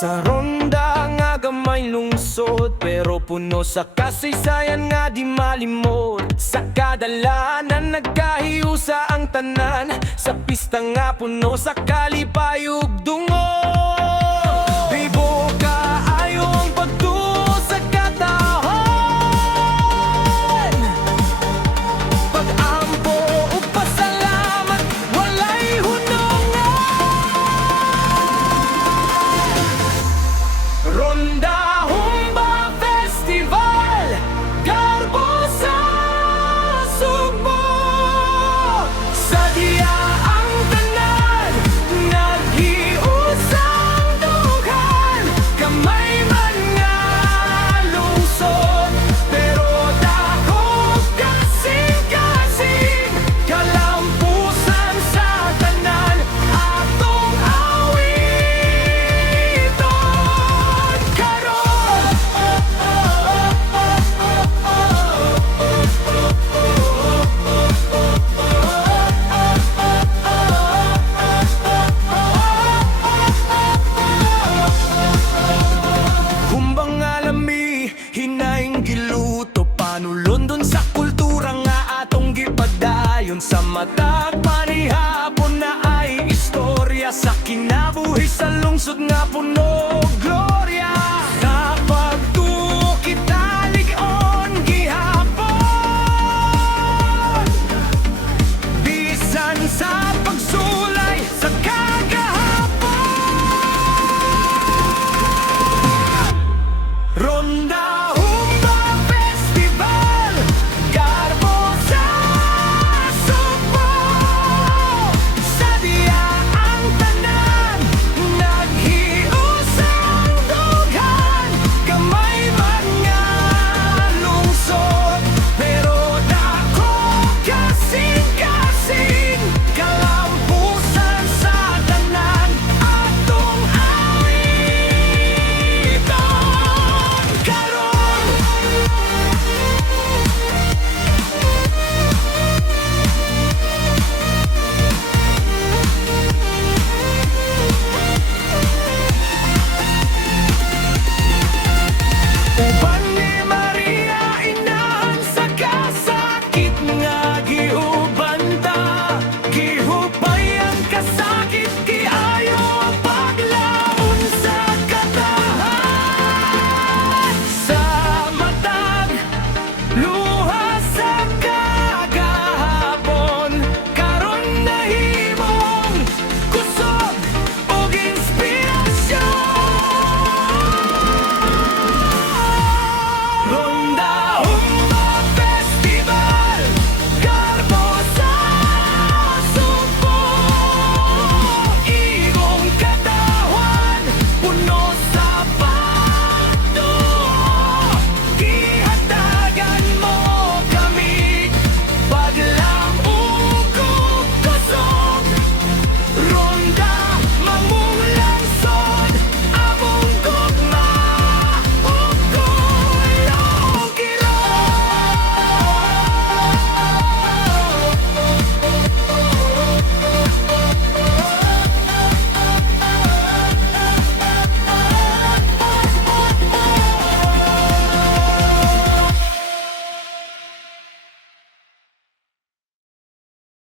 Sa ronda nga gamay lungsod, pero puno sa kasaysayan nga di malimot. Sa kadalanan nagkahiusa ang tanan, sa pista nga puno sa kalipayog dungo. Bibo kaayo ang pagtuo sa katahon, pag-ampo o pasalamat, walay hunongan. Ronda Humba Festival, Garbo sa Sugbo. Sadya ang tanan, naghiusang dughan. Kamay man nga lungsod, pero dako kasing-kasing. Kalampusan sa tanan, atong awiton karon. Humbang alami, hinaing giluto, panulundon sa kultura nga atong gipadayon. Sa matag panihapon na ay istorya, sa kinabuhi sa lungsod nga puno